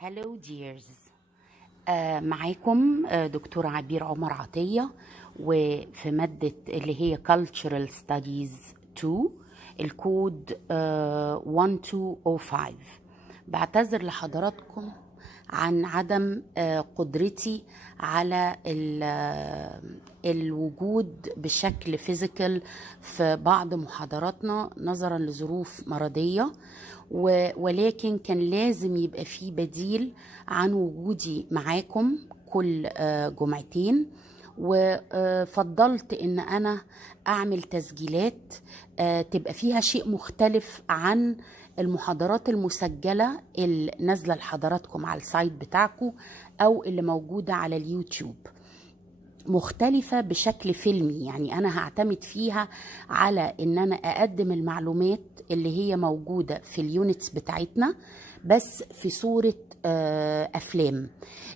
Hello dears. معاكم دكتورة عبير عمر عطية، وفي مادة اللي هي Cultural Studies 2 الكود 1205. بعتذر لحضراتكم عن عدم قدرتي على الوجود بشكل فيزيكال في بعض محاضراتنا نظرا لظروف مرضية، ولكن كان لازم يبقى فيه بديل عن وجودي معاكم كل جمعتين، وفضلت ان انا اعمل تسجيلات تبقى فيها شيء مختلف عن المحاضرات المسجلة اللي نازلة لحضراتكم على السايت بتاعكم او اللي موجودة على اليوتيوب، مختلفة بشكل فيلمي. يعني أنا هعتمد فيها على إن أنا أقدم المعلومات اللي هي موجودة في اليونتس بتاعتنا بس في صورة أفلام.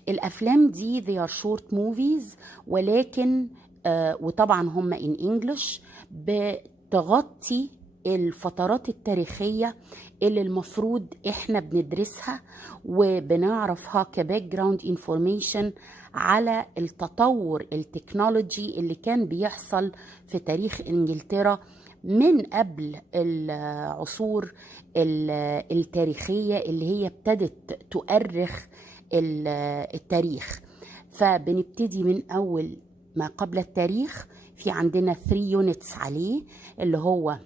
الأفلام دي they are short movies، ولكن وطبعا هم in English، بتغطي الفترات التاريخية اللي المفروض احنا بندرسها وبنعرفها كباك جراوند انفورميشن على التطور التكنولوجي اللي كان بيحصل في تاريخ انجلترا من قبل العصور التاريخية اللي هي ابتدت تؤرخ التاريخ. فبنبتدي من أول ما قبل التاريخ، في عندنا 3 يونتس عليه اللي هو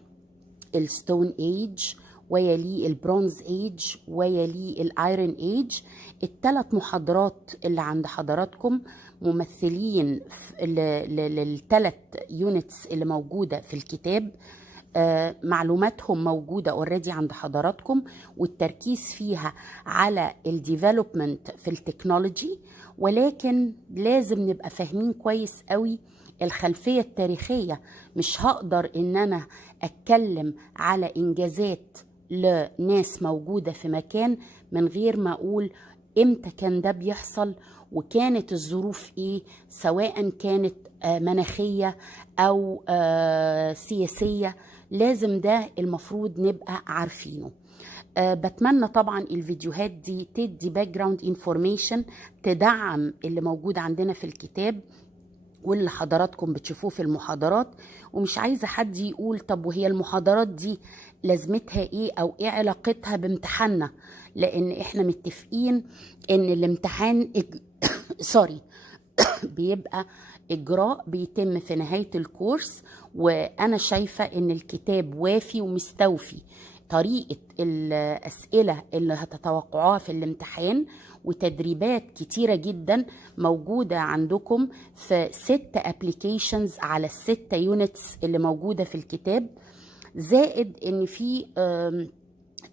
الستون ايج، ويلي البرونز ايج، ويلي الايرون ايج. الثلاث محاضرات اللي عند حضراتكم ممثلين للثلاث يونتس اللي موجودة في الكتاب، معلوماتهم موجودة اوريدي عند حضراتكم، والتركيز فيها على الديفلوبمنت في التكنولوجي، ولكن لازم نبقى فاهمين كويس قوي الخلفية التاريخية. مش هقدر ان انا اتكلم على انجازات لناس موجودة في مكان من غير ما اقول امتى كان ده بيحصل وكانت الظروف ايه، سواء كانت مناخية او سياسية. لازم ده المفروض نبقى عارفينه. بتمنى طبعا الفيديوهات دي تدي باك جراوند انفورميشن تدعم اللي موجود عندنا في الكتاب واللي حضراتكم بتشوفوه في المحاضرات. ومش عايزة حد يقول طب وهي المحاضرات دي لازمتها ايه او ايه علاقتها بامتحاننا، لان احنا متفقين ان الامتحان سوري بيبقى اجراء بيتم في نهاية الكورس، وانا شايفة ان الكتاب وافي ومستوفي طريقة الأسئلة اللي هتتوقعوها في الامتحان، وتدريبات كتيرة جدا موجودة عندكم في 6 ابليكيشنز على 6 يونتس اللي موجودة في الكتاب، زائد ان في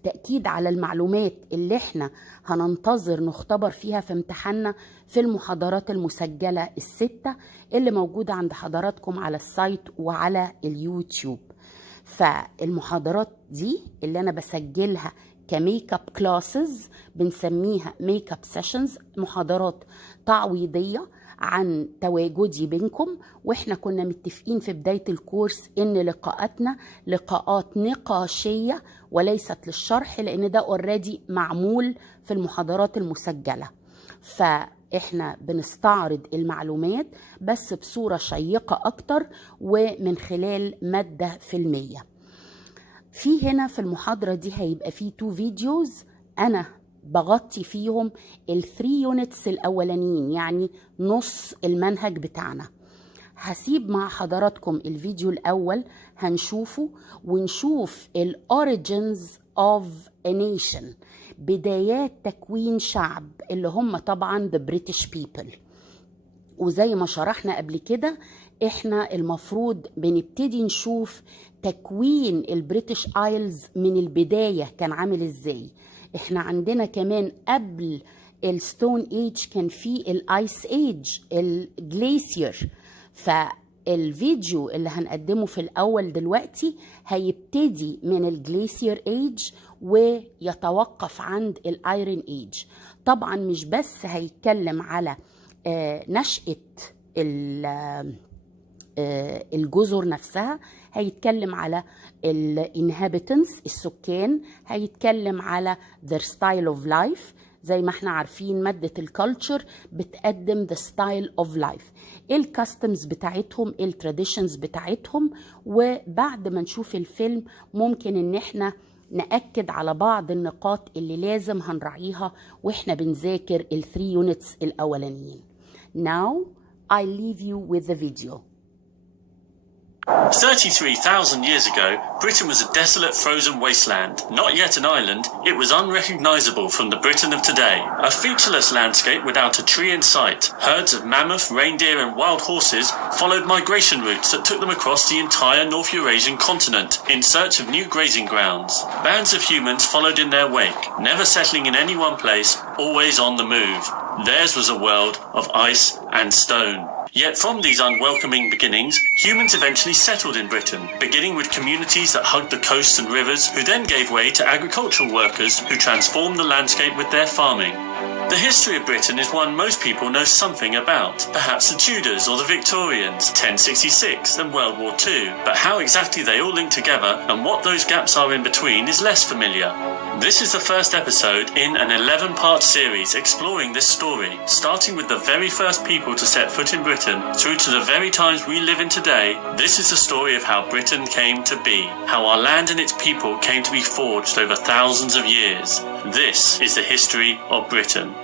تأكيد على المعلومات اللي احنا هننتظر نختبر فيها في امتحاننا في المحاضرات المسجلة ال6 اللي موجودة عند حضراتكم على السايت وعلى اليوتيوب. فالمحاضرات دي اللي انا بسجلها كميك اب كلاسز بنسميها ميك اب سيشنز، محاضرات تعويضية عن تواجدي بينكم. واحنا كنا متفقين في بداية الكورس ان لقاءاتنا لقاءات نقاشية وليست للشرح، لان ده اوريدي معمول في المحاضرات المسجلة. فاحنا بنستعرض المعلومات بس بصورة شيقة اكتر ومن خلال مادة فيلمية. في هنا في المحاضرة دي هيبقى فيه 2 فيديوز انا بغطي فيهم ال3 يونتس الاولانيين، يعني نص المنهج بتاعنا. هسيب مع حضراتكم الفيديو الاول هنشوفه ونشوف الاوريجينز اوف ا نيشن، بدايات تكوين شعب، اللي هم طبعا the British people. وزي ما شرحنا قبل كده احنا المفروض بنبتدي نشوف تكوين البريتش ايلز من البداية كان عامل ازاي. احنا عندنا كمان قبل الستون ايج كان في الايس ايج، الجليسير. فالفيديو اللي هنقدمه في الاول دلوقتي هيبتدي من الجليسير ايج ويتوقف عند الايرون ايج. طبعا مش بس هيتكلم على نشأة الجزر نفسها، هيتكلم على الانهابيتنس السكان، هيتكلم على their style of life زي ما احنا عارفين مادة الكالتشر بتقدم the style of life، ايه الكاستمز بتاعتهم، ايه التراديشنز بتاعتهم. وبعد ما نشوف الفيلم ممكن ان احنا نأكد على بعض النقاط اللي لازم هنراعيها واحنا بنذاكر ال 3 يونتس الأولانيين. Now I leave you with the video. 33,000 years ago, Britain was a desolate frozen wasteland. Not yet an island, it was unrecognisable from the Britain of today. A featureless landscape without a tree in sight. Herds of mammoth, reindeer and wild horses followed migration routes that took them across the entire North Eurasian continent in search of new grazing grounds. Bands of humans followed in their wake, never settling in any one place, always on the move. Theirs was a world of ice and stone. Yet from these unwelcoming beginnings, humans eventually settled in Britain, beginning with communities that hugged the coasts and rivers, who then gave way to agricultural workers who transformed the landscape with their farming. The history of Britain is one most people know something about, perhaps the Tudors or the Victorians, 1066 and World War II, but how exactly they all link together and what those gaps are in between is less familiar. This is the first episode in an 11-part series exploring this story, starting with the very first people to set foot in Britain through to the very times we live in today. This is the story of how Britain came to be, how our land and its people came to be forged over thousands of years. This is the history of Britain.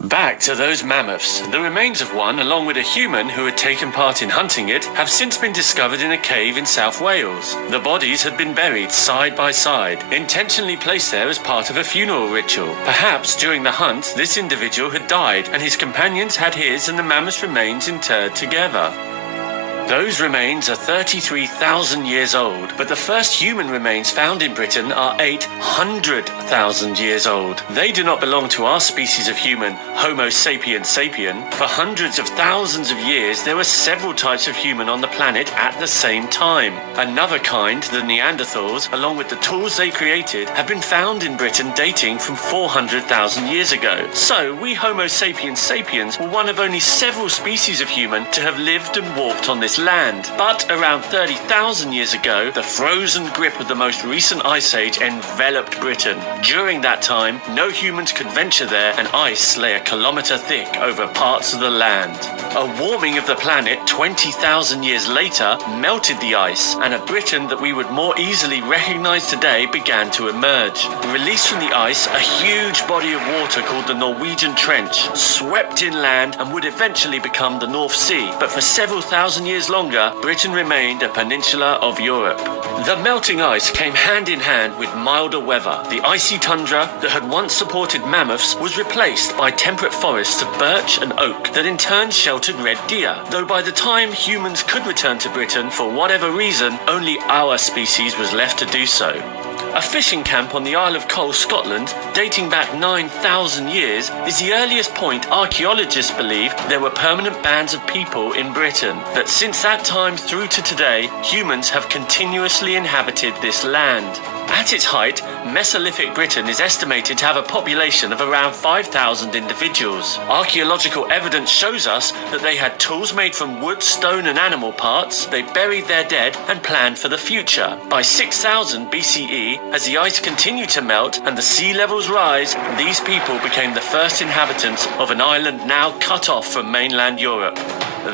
Back to those mammoths. The remains of one, along with a human who had taken part in hunting it, have since been discovered in a cave in South Wales. The bodies had been buried side by side, intentionally placed there as part of a funeral ritual. Perhaps during the hunt, this individual had died and his companions had his and the mammoth's remains interred together. Those remains are 33,000 years old, but the first human remains found in Britain are 800,000 years old. They do not belong to our species of human, Homo sapiens sapien. For hundreds of thousands of years, there were several types of human on the planet at the same time. Another kind, the Neanderthals, along with the tools they created, have been found in Britain dating from 400,000 years ago. So, we Homo sapiens sapiens were one of only several species of human to have lived and walked on this land. But around 30,000 years ago, the frozen grip of the most recent ice age enveloped Britain. During that time, no humans could venture there and ice lay a kilometre thick over parts of the land. A warming of the planet 20,000 years later melted the ice, and a Britain that we would more easily recognise today began to emerge. Released from the ice, a huge body of water called the Norwegian Trench swept inland and would eventually become the North Sea. But for several thousand years longer, Britain remained a peninsula of Europe. The melting ice came hand in hand with milder weather. The icy tundra that had once supported mammoths was replaced by temperate forests of birch and oak that in turn sheltered red deer. Though by the time humans could return to Britain, for whatever reason, only our species was left to do so. A fishing camp on the Isle of Coll, Scotland, dating back 9,000 years, is the earliest point archaeologists believe there were permanent bands of people in Britain. That since that time through to today, humans have continuously inhabited this land. At its height, Mesolithic Britain is estimated to have a population of around 5,000 individuals. Archaeological evidence shows us that they had tools made from wood, stone and animal parts, they buried their dead and planned for the future. By 6000 BCE, as the ice continued to melt and the sea levels rise, these people became the first inhabitants of an island now cut off from mainland Europe.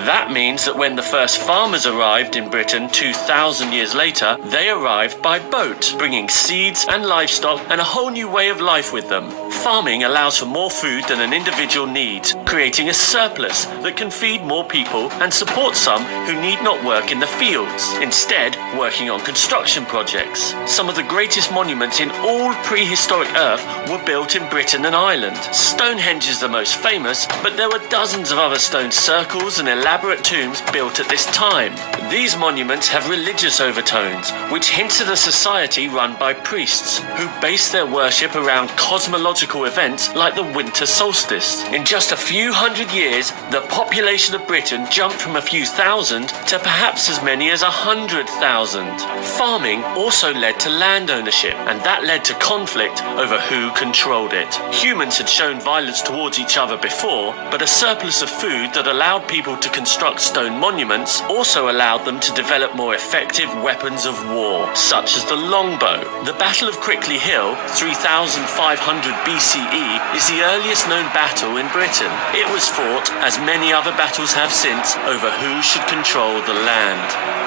That means that when the first farmers arrived in Britain 2,000 years later, they arrived by boat, bringing seeds and livestock and a whole new way of life with them. Farming allows for more food than an individual needs, creating a surplus that can feed more people and support some who need not work in the fields, instead working on construction projects. Some of the greatest monuments in all prehistoric Earth were built in Britain and Ireland. Stonehenge is the most famous, but there were dozens of other stone circles and elaborate tombs built at this time. These monuments have religious overtones, which hints at a society run by priests who base their worship around cosmological events like the winter solstice. In just a few hundred years, the population of Britain jumped from a few thousand to perhaps as many as 100,000. Farming also led to land ownership, and that led to conflict over who controlled it. Humans had shown violence towards each other before, but a surplus of food that allowed people to construct stone monuments also allowed them to develop more effective weapons of war, such as the longbow. The Battle of Crickley Hill, 3500 BCE, is the earliest known battle in Britain. It was fought, as many other battles have since, over who should control the land.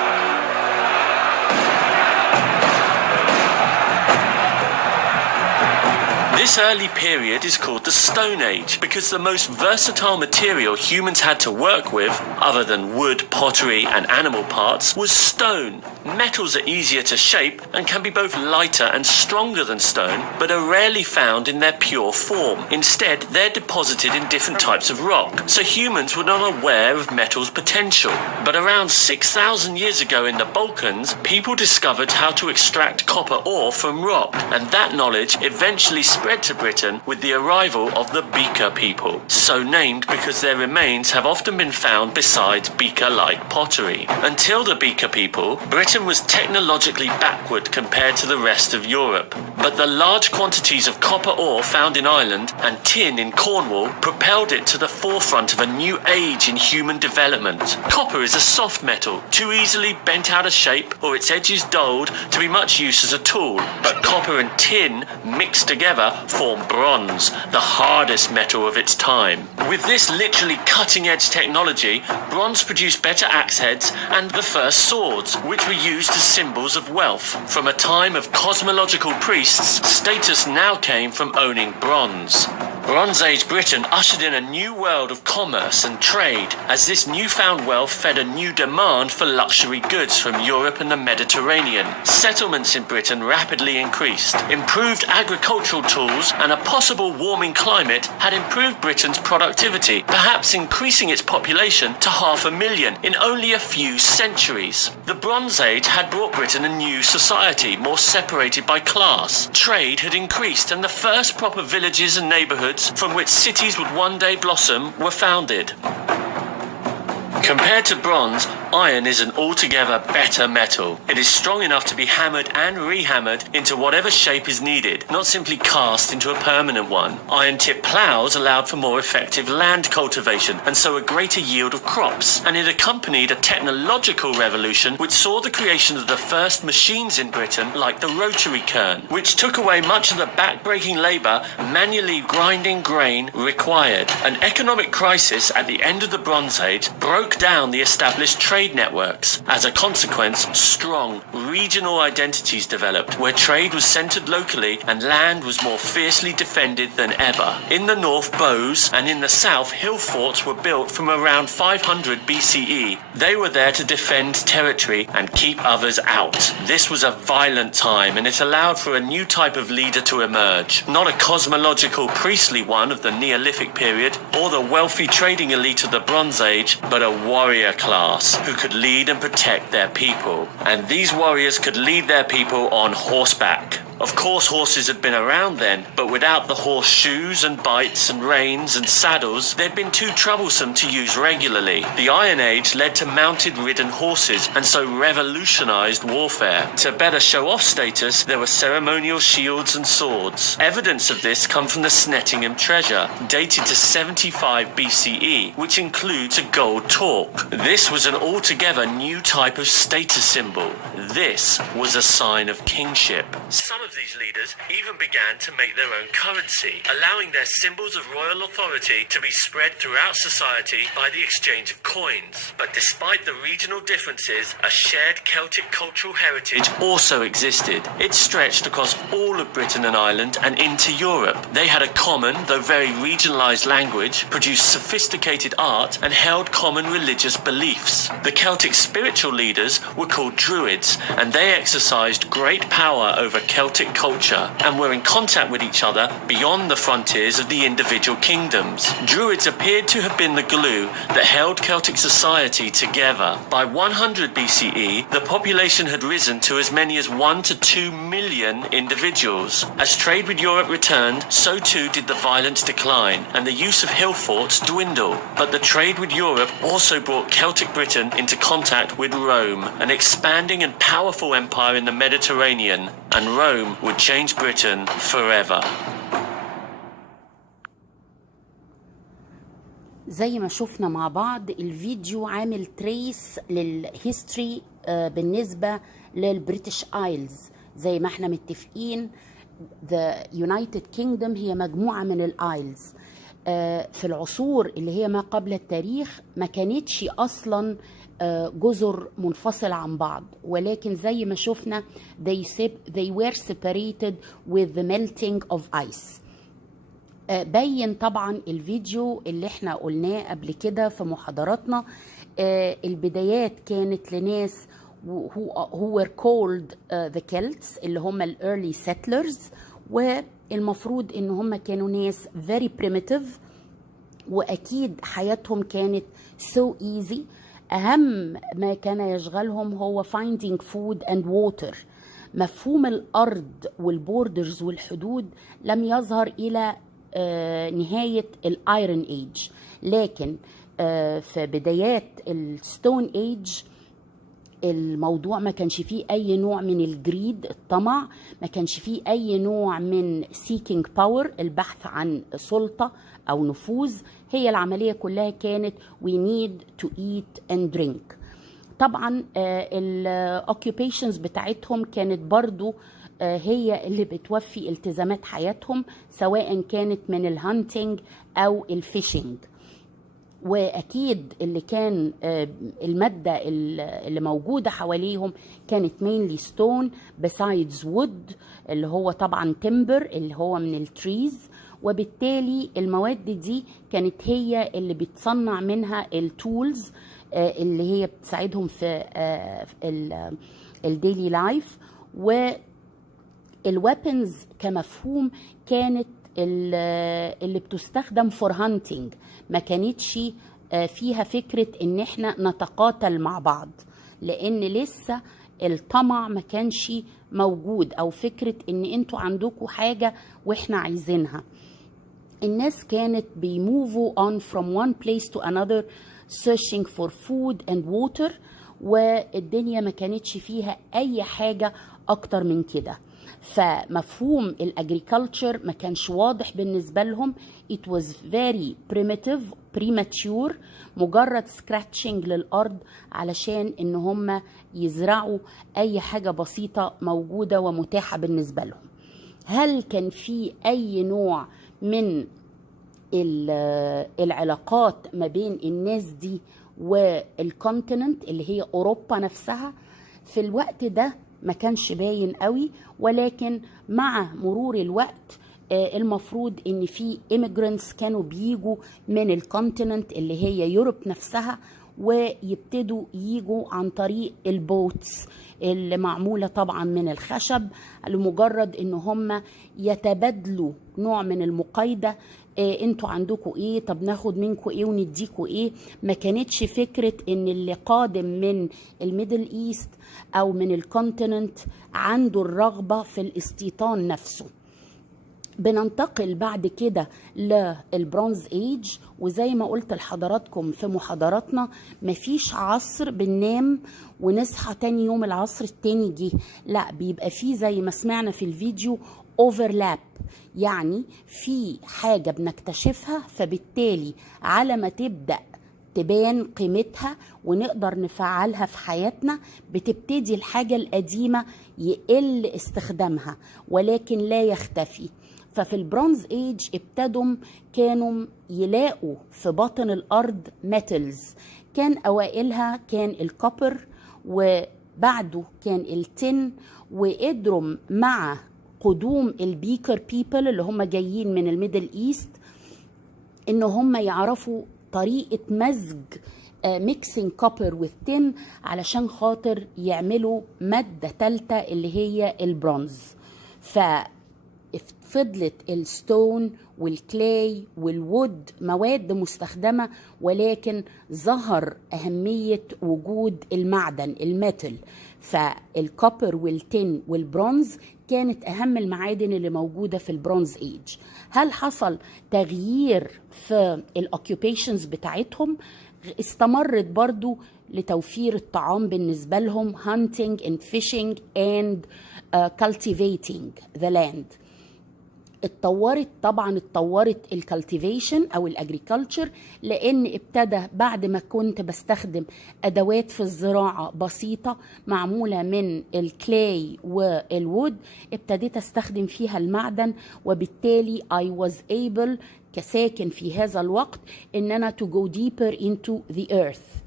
This early period is called the Stone Age because the most versatile material humans had to work with, other than wood, pottery and animal parts, was stone. Metals are easier to shape and can be both lighter and stronger than stone, but are rarely found in their pure form. Instead, they're deposited in different types of rock, so humans were not aware of metal's potential. But around 6,000 years ago in the Balkans, people discovered how to extract copper ore from rock, and that knowledge eventually spread to Britain with the arrival of the Beaker people, so named because their remains have often been found beside beaker-like pottery. Until the Beaker people, Britain was technologically backward compared to the rest of Europe, but the large quantities of copper ore found in Ireland and tin in Cornwall propelled it to the forefront of a new age in human development. Copper is a soft metal, too easily bent out of shape or its edges dulled to be much use as a tool, but copper and tin mixed together form bronze, the hardest metal of its time. With this literally cutting-edge technology, bronze produced better axe heads and the first swords, which were used as symbols of wealth. From a time of cosmological priests, status now came from owning bronze. Bronze Age Britain ushered in a new world of commerce and trade, as this newfound wealth fed a new demand for luxury goods from Europe and the Mediterranean. Settlements in Britain rapidly increased. Improved agricultural tools and a possible warming climate had improved Britain's productivity, perhaps increasing its population to 500,000 in only a few centuries. The Bronze Age had brought Britain a new society, more separated by class. Trade had increased, and the first proper villages and neighbourhoods from which cities would one day blossom were founded. Compared to bronze, iron is an altogether better metal. It is strong enough to be hammered and re-hammered into whatever shape is needed, not simply cast into a permanent one. Iron-tipped ploughs allowed for more effective land cultivation and so a greater yield of crops, and it accompanied a technological revolution which saw the creation of the first machines in Britain, like the rotary quern, which took away much of the back-breaking labour manually grinding grain required. An economic crisis at the end of the Bronze Age broke down the established trade networks. As a consequence, strong regional identities developed, where trade was centred locally and land was more fiercely defended than ever. In the north, bows, and in the south, hill forts were built from around 500 BCE. They were there to defend territory and keep others out. This was a violent time, and it allowed for a new type of leader to emerge. Not a cosmological priestly one of the Neolithic period or the wealthy trading elite of the Bronze Age, but a warrior class who could lead and protect their people. And these warriors could lead their people on horseback. Of course, horses had been around then, but without the horseshoes and bites and reins and saddles, they'd been too troublesome to use regularly. The Iron Age led to mounted ridden horses and so revolutionized warfare. To better show off status, there were ceremonial shields and swords. Evidence of this come from the Snettingham treasure, dated to 75 BCE, which includes a gold torque. This was an altogether new type of status symbol. This was a sign of kingship. Some of these leaders even began to make their own currency, allowing their symbols of royal authority to be spread throughout society by the exchange of coins. But despite the regional differences, a shared Celtic cultural heritage also existed. It stretched across all of Britain and Ireland and into Europe. They had a common, though very regionalised language, produced sophisticated art, and held common religious beliefs. The Celtic spiritual leaders were called Druids, and they exercised great power over Celtic Celtic culture and were in contact with each other beyond the frontiers of the individual kingdoms. Druids appeared to have been the glue that held Celtic society together. By 100 BCE, the population had risen to as many as 1 to 2 million individuals. As trade with Europe returned, so too did the violence decline and the use of hill forts dwindle. But the trade with Europe also brought Celtic Britain into contact with Rome, an expanding and powerful empire in the Mediterranean, and Rome would change Britain forever. زي ما شفنا مع بعض الفيديو عامل تريس للهيستوري بالنسبة للبريتش آيلز. زي ما احنا متفقين The United Kingdom هي مجموعة من الآيلز. في العصور اللي هي ما قبل التاريخ ما كانتش أصلا جزر منفصلة عن بعض، ولكن زي ما شفنا they were separated with the melting of ice. بين طبعا الفيديو اللي احنا قلناه قبل كده في محاضراتنا. البدايات كانت لناس who were called the Celts اللي هم ال early settlers، والمفروض ان هم كانوا ناس very primitive، واكيد حياتهم كانت so easy. اهم ما كان يشغلهم هو finding food and water. مفهوم الارض والبوردرز والحدود لم يظهر الى نهاية الايرون ايج، لكن في بدايات الستون ايج الموضوع ما كانش فيه اي نوع من الجريد، الطمع، ما كانش فيه اي نوع من seeking power، البحث عن سلطة او نفوذ. هي العملية كلها كانت we need to eat and drink. طبعا الoccupations بتاعتهم كانت برضو هي اللي بتوفي التزامات حياتهم، سواء كانت من الهانتينج او الفيشنج. واكيد اللي كان المادة اللي موجودة حواليهم كانت mainly stone besides wood اللي هو طبعا timber اللي هو من التريز، وبالتالي المواد دي كانت هي اللي بتصنع منها التولز اللي هي بتساعدهم في الديلي لايف. والويبنز كمفهوم كانت اللي بتستخدم فور هانتينج، ما كانتش فيها فكرة ان احنا نتقاتل مع بعض، لان لسه الطمع ما كانش موجود، او فكرة ان انتوا عندكم حاجة واحنا عايزينها. الناس كانت بيموفوا on from one place to another searching for food and water، والدنيا ما كانتش فيها اي حاجة اكتر من كده. فمفهوم الاجريكلتشر ما كانش واضح بالنسبة لهم. it was very primitive premature، مجرد scratching للأرض علشان ان هم يزرعوا اي حاجة بسيطة موجودة ومتاحة بالنسبة لهم. هل كان في اي نوع من العلاقات ما بين الناس دي والكونتيننت اللي هي أوروبا نفسها؟ في الوقت ده ما كانش باين قوي، ولكن مع مرور الوقت المفروض ان في immigrants كانوا بيجوا من الكونتيننت اللي هي يوروب نفسها، ويبتدوا يجوا عن طريق البوتس اللي معمولة طبعا من الخشب، لمجرد ان هم يتبادلوا نوع من المقايضة. انتوا عندكوا ايه؟ طب ناخد منكوا ايه ونديكوا ايه. ما كانتش فكرة ان اللي قادم من الميدل ايست او من الكونتيننت عنده الرغبة في الاستيطان نفسه. بننتقل بعد كده للبرونز ايج، وزي ما قلت لحضراتكم في محاضراتنا مفيش عصر بننام ونصحى تاني يوم العصر التاني جه، لا، بيبقى فيه زي ما سمعنا في الفيديو overlap، يعني في حاجة بنكتشفها، فبالتالي على ما تبدأ تبان قيمتها ونقدر نفعلها في حياتنا بتبتدي الحاجة القديمة يقل استخدامها ولكن لا يختفي. ففي البرونز ايج ابتدوا كانوا يلاقوا في باطن الأرض ميتلز، كان أوائلها كان الكوبر وبعده كان التن، وقدروا مع قدوم البيكر بيبل اللي هم جايين من الميدل ايست ان هم يعرفوا طريقة مزج ميكسينج كوبر والتن علشان خاطر يعملوا مادة تالتة اللي هي البرونز. فضلت الستون والكلاي والوود مواد مستخدمة، ولكن ظهر أهمية وجود المعدن الميتال. فالكوبر والتين والبرونز كانت أهم المعادن اللي موجودة في البرونز ايج. هل حصل تغيير في الاوكيوبيشنز بتاعتهم؟ استمرت برضو لتوفير الطعام بالنسبة لهم، hunting and fishing and cultivating the land. اتطورت الكالتيفيشن او الاجريكلتشر، لان ابتدى بعد ما كنت بستخدم ادوات في الزراعه بسيطه معموله من الكلاي والوود، ابتديت استخدم فيها المعدن، وبالتالي I was able كساكن في هذا الوقت ان انا to go deeper into the earth.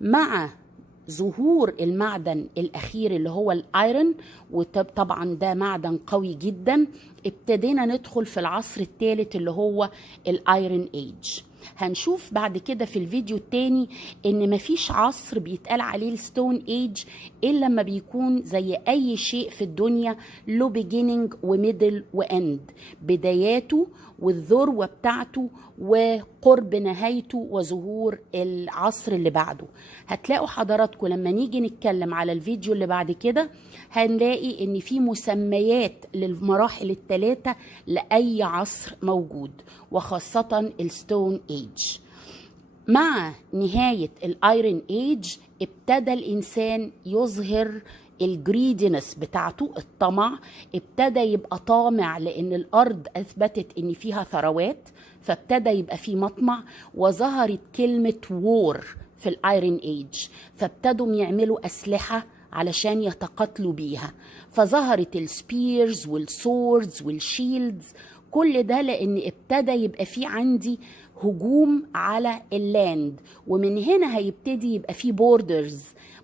مع ظهور المعدن الأخير اللي هو الأيرون، وطبعا ده معدن قوي جدا، ابتدينا ندخل في العصر الثالث اللي هو الأيرون ايج. هنشوف بعد كده في الفيديو التاني ان مفيش عصر بيتقال عليه الستون ايج الا لما بيكون زي اي شيء في الدنيا له beginning وميدل واند، بداياته والذروة بتاعته وقرب نهايته وظهور العصر اللي بعده. هتلاقوا حضراتكم لما نيجي نتكلم على الفيديو اللي بعد كده هنلاقي ان في مسميات للمراحل الثلاثة لأي عصر موجود، وخاصة الستون ايج. مع نهاية الايرون ايج ابتدى الانسان يظهر الجريدينس بتاعته، الطمع، ابتدى يبقى طامع لان الارض اثبتت ان فيها ثروات، فابتدى يبقى في مطمع، وظهرت كلمة وور في الايرون ايج، فابتدوا يعملوا اسلحة علشان يتقاتلوا بيها، فظهرت السبيرز والسوردز والشيلدز، كل ده لان ابتدى يبقى في عندي هجوم على اللاند. ومن هنا هيبتدي يبقى في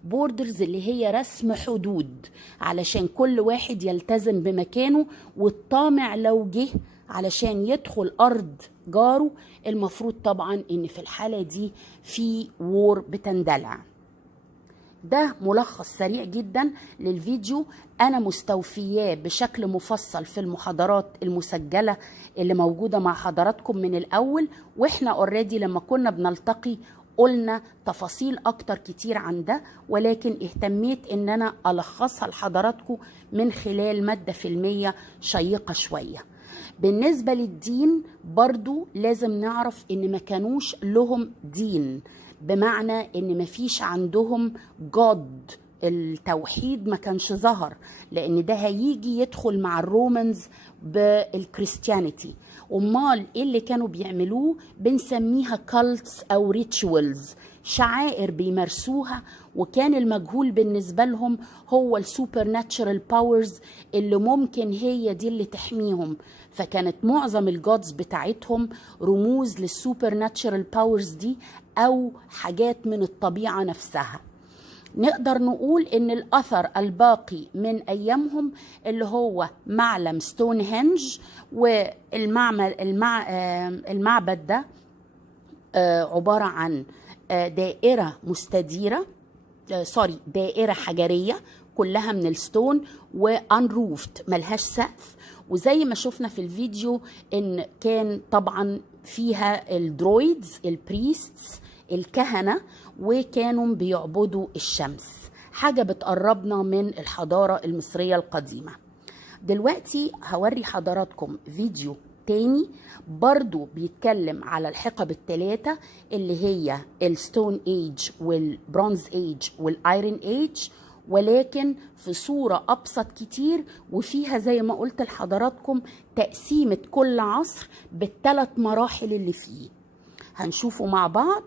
بوردرز اللي هي رسم حدود علشان كل واحد يلتزم بمكانه، والطامع لو جه علشان يدخل أرض جاره المفروض طبعا ان في الحالة دي في وور بتندلع. ده ملخص سريع جدا للفيديو، أنا مستوفياه بشكل مفصل في المحاضرات المسجلة اللي موجودة مع حضراتكم من الأول، وإحنا اوريدي لما كنا بنلتقي قلنا تفاصيل أكتر كتير عن ده، ولكن اهتميت إن أنا ألخصها لحضراتكم من خلال مادة فيلمية شيقة شوية. بالنسبة للدين برضو لازم نعرف إن ما كانوش لهم دين، بمعنى ان مفيش عندهم جود، التوحيد ما كانش ظهر، لان ده هيجي يدخل مع الرومانز بالكريستيانيتي. امال ايه اللي كانوا بيعملوه؟ بنسميها كالتس او ريتشوالز، شعائر بيمارسوها، وكان المجهول بالنسبة لهم هو السوبر ناتشرال باورز اللي ممكن هي دي اللي تحميهم. فكانت معظم الجودز بتاعتهم رموز للسوبر ناتشرال باورز دي أو حاجات من الطبيعة نفسها. نقدر نقول إن الأثر الباقي من أيامهم اللي هو معلم ستون هنج، والمعبد ده عبارة عن دائرة مستديرة، دائرة حجرية كلها من الستون وانروفت ملهاش سقف. وزي ما شفنا في الفيديو ان كان طبعا فيها الدرويدز البريستس الكهنة، وكانوا بيعبدوا الشمس، حاجة بتقربنا من الحضارة المصرية القديمة. دلوقتي هوري حضراتكم فيديو تاني برضو بيتكلم على الحقب الثلاثة اللي هي الستون ايج والبرونز ايج والايرون ايج، ولكن في صورة أبسط كتير، وفيها زي ما قلت لحضراتكم تقسيمة كل عصر بالثلاث مراحل اللي فيه. هنشوفه مع بعض.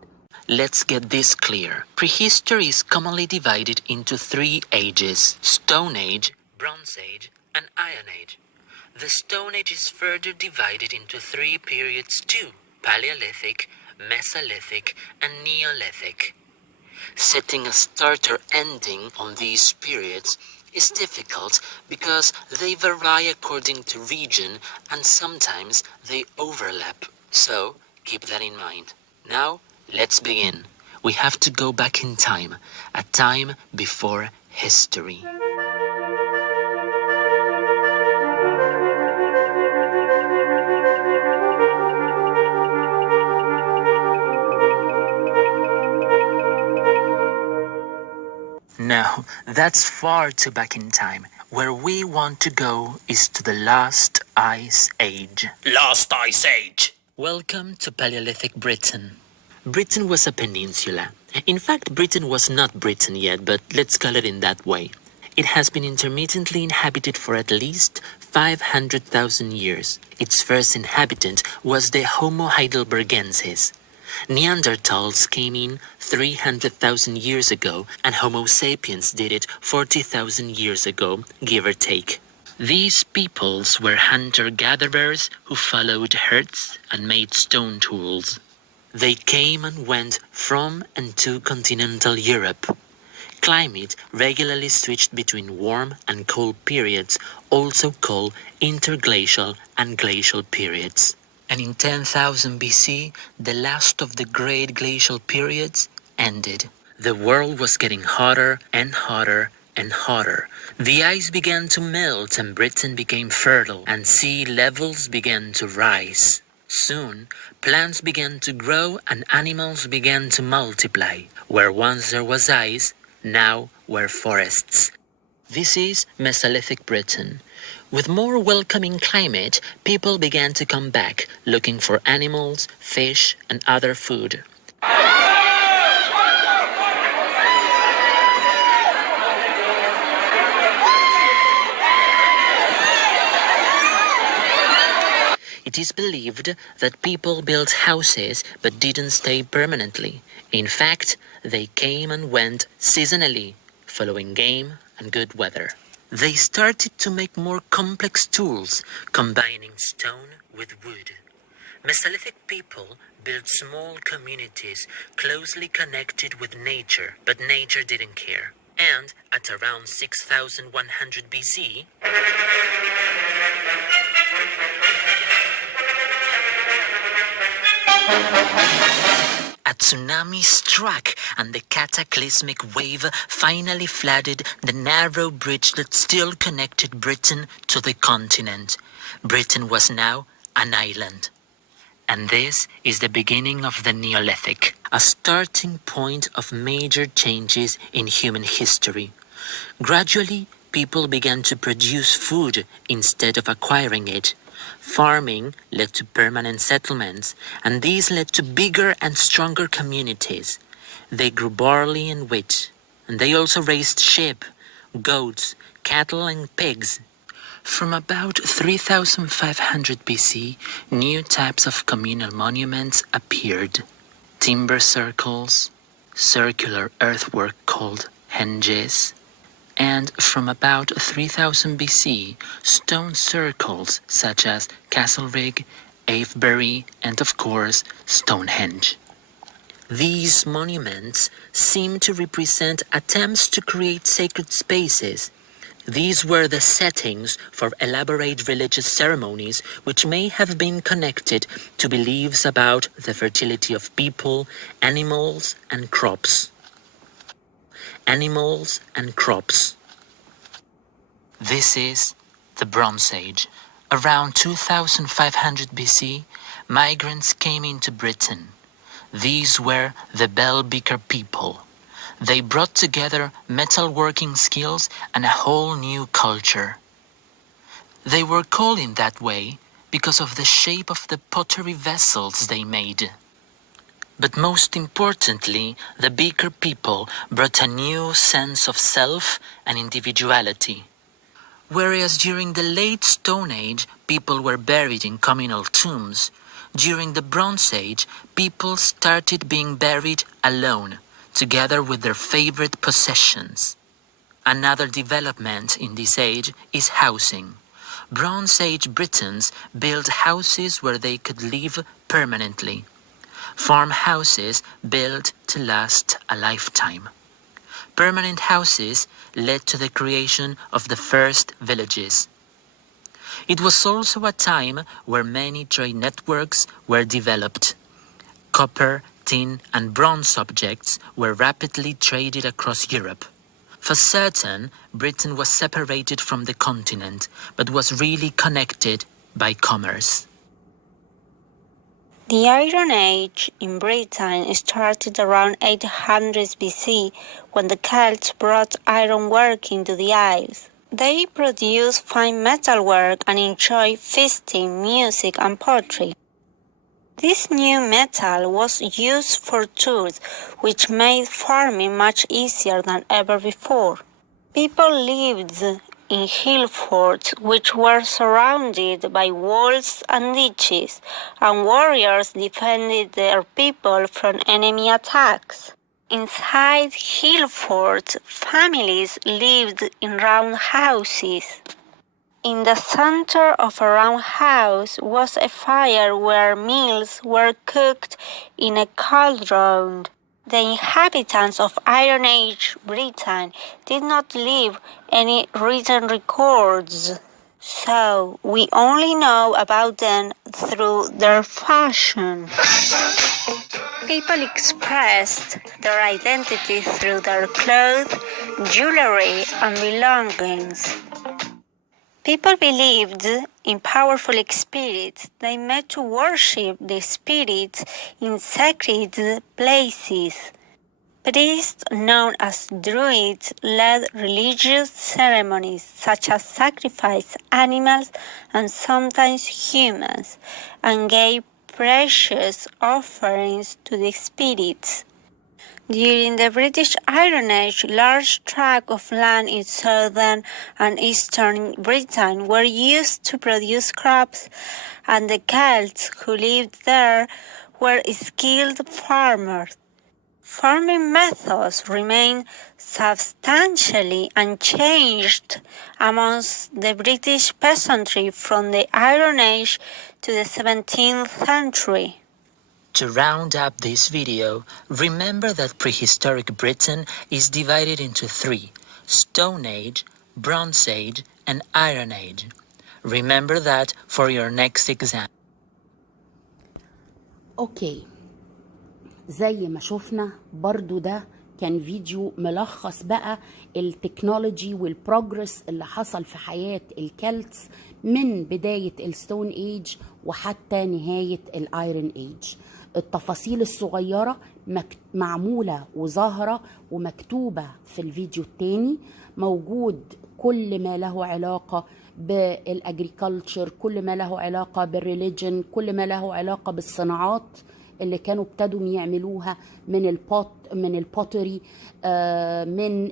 Let's get this clear. Prehistory is commonly divided into three ages: Stone Age, Bronze Age, and Iron Age. The Stone Age is further divided into three periods too: Paleolithic, Mesolithic, and Neolithic. Setting a start or ending on these periods is difficult because they vary according to region and sometimes they overlap. So keep that in mind. Now let's begin. We have to go back in time, a time before history. No, that's far too back in time. Where we want to go is to the last ice age. Last ice age! Welcome to Paleolithic Britain. Britain was a peninsula. In fact, Britain was not Britain yet, but let's call it in that way. It has been intermittently inhabited for at least 500,000 years. Its first inhabitant was the Homo heidelbergensis. Neanderthals came in 300,000 years ago, and Homo sapiens did it 40,000 years ago, give or take. These peoples were hunter-gatherers who followed herds and made stone tools. They came and went from and to continental Europe. Climate regularly switched between warm and cold periods, also called interglacial and glacial periods. And in 10,000 BC, the last of the great glacial periods ended. The world was getting hotter and hotter and hotter. The ice began to melt and Britain became fertile, and sea levels began to rise. Soon, plants began to grow and animals began to multiply. Where once there was ice, now were forests. This is Mesolithic Britain. With more welcoming climate, people began to come back, looking for animals, fish, and other food. It is believed that people built houses but didn't stay permanently. In fact, they came and went seasonally, following game and good weather. They started to make more complex tools, combining stone with wood. Mesolithic people built small communities closely connected with nature, but nature didn't care. And at around 6100 BC, a tsunami struck and the cataclysmic wave finally flooded the narrow bridge that still connected Britain to the continent. Britain was now an island. And this is the beginning of the Neolithic, a starting point of major changes in human history. Gradually, people began to produce food instead of acquiring it. Farming led to permanent settlements, and these led to bigger and stronger communities. They grew barley and wheat, and they also raised sheep, goats, cattle, and pigs. From about 3500 BC, new types of communal monuments appeared. Timber circles, circular earthwork called henges, and from about 3000 BC, stone circles such as Castlereagh, Avebury, and of course, Stonehenge. These monuments seem to represent attempts to create sacred spaces. These were the settings for elaborate religious ceremonies which may have been connected to beliefs about the fertility of people, animals, and crops. Animals and crops. This is the Bronze Age. Around 2500 BC, migrants came into Britain. These were the Bell-Beaker people. They brought together metalworking skills and a whole new culture. They were called in that way because of the shape of the pottery vessels they made. But most importantly, the Beaker people brought a new sense of self and individuality. Whereas during the late Stone Age, people were buried in communal tombs, during the Bronze Age, people started being buried alone, together with their favorite possessions. Another development in this age is housing. Bronze Age Britons built houses where they could live permanently. Farmhouses built to last a lifetime. Permanent houses led to the creation of the first villages. It was also a time where many trade networks were developed. Copper, tin, and bronze objects were rapidly traded across Europe. For certain, Britain was separated from the continent, but was really connected by commerce. The Iron Age in Britain started around 800 BC when the Celts brought ironwork into the Isles. They produced fine metalwork and enjoyed feasting, music, and poetry. This new metal was used for tools, which made farming much easier than ever before. People lived in hill forts which were surrounded by walls and ditches, and warriors defended their people from enemy attacks. Inside hill forts, families lived in round houses. In the center of a round house was a fire where meals were cooked in a cauldron. The inhabitants of Iron Age Britain did not leave any written records, so we only know about them through their fashion. People expressed their identity through their clothes, jewelry, and belongings. People believed in powerful spirits. They met to worship the spirits in sacred places. Priests known as Druids led religious ceremonies such as sacrifice animals and sometimes humans, and gave precious offerings to the spirits. During the British Iron Age, large tracts of land in southern and eastern Britain were used to produce crops, and the Celts who lived there were skilled farmers. Farming methods remained substantially unchanged amongst the British peasantry from the Iron Age to the 17th century. To round up this video, remember that prehistoric Britain is divided into three: Stone Age, Bronze Age, and Iron Age. Remember that for your next exam. اوكي، زي ما شفنا برضو ده كان فيديو ملخص بقى التكنولوجي والبروجرس اللي حصل في حياة الكلتس من بداية الستون ايج وحتى نهاية الايرون ايج. التفاصيل الصغيرة معمولة وظاهرة ومكتوبة في الفيديو التاني. موجود كل ما له علاقة بالاجريكلتشر، كل ما له علاقة بالريليجن، كل ما له علاقة بالصناعات اللي كانوا ابتدوا يعملوها من البوتري، من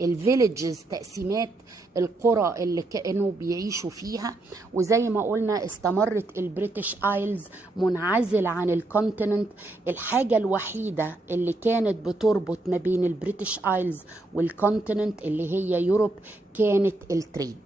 الفيليجز، تقسيمات القرى اللي كانوا بيعيشوا فيها. وزي ما قلنا استمرت البريتش ايلز منعزل عن الكونتيننت. الحاجه الوحيده اللي كانت بتربط ما بين البريتش ايلز والكونتيننت اللي هي يوروب كانت التريد.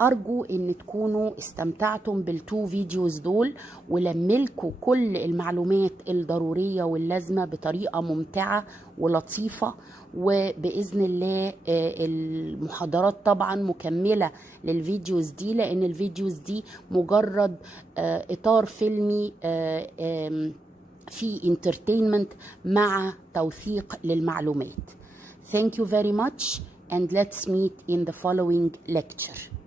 أرجو إن تكونوا استمتعتم بالتو فيديوز دول ولملكوا كل المعلومات الضرورية واللازمة بطريقة ممتعة ولطيفة. وبإذن الله المحاضرات طبعا مكملة للفيديوز دي، لأن الفيديوز دي مجرد إطار فيلمي في entertainment مع توثيق للمعلومات. Thank you very much and let's meet in the following lecture.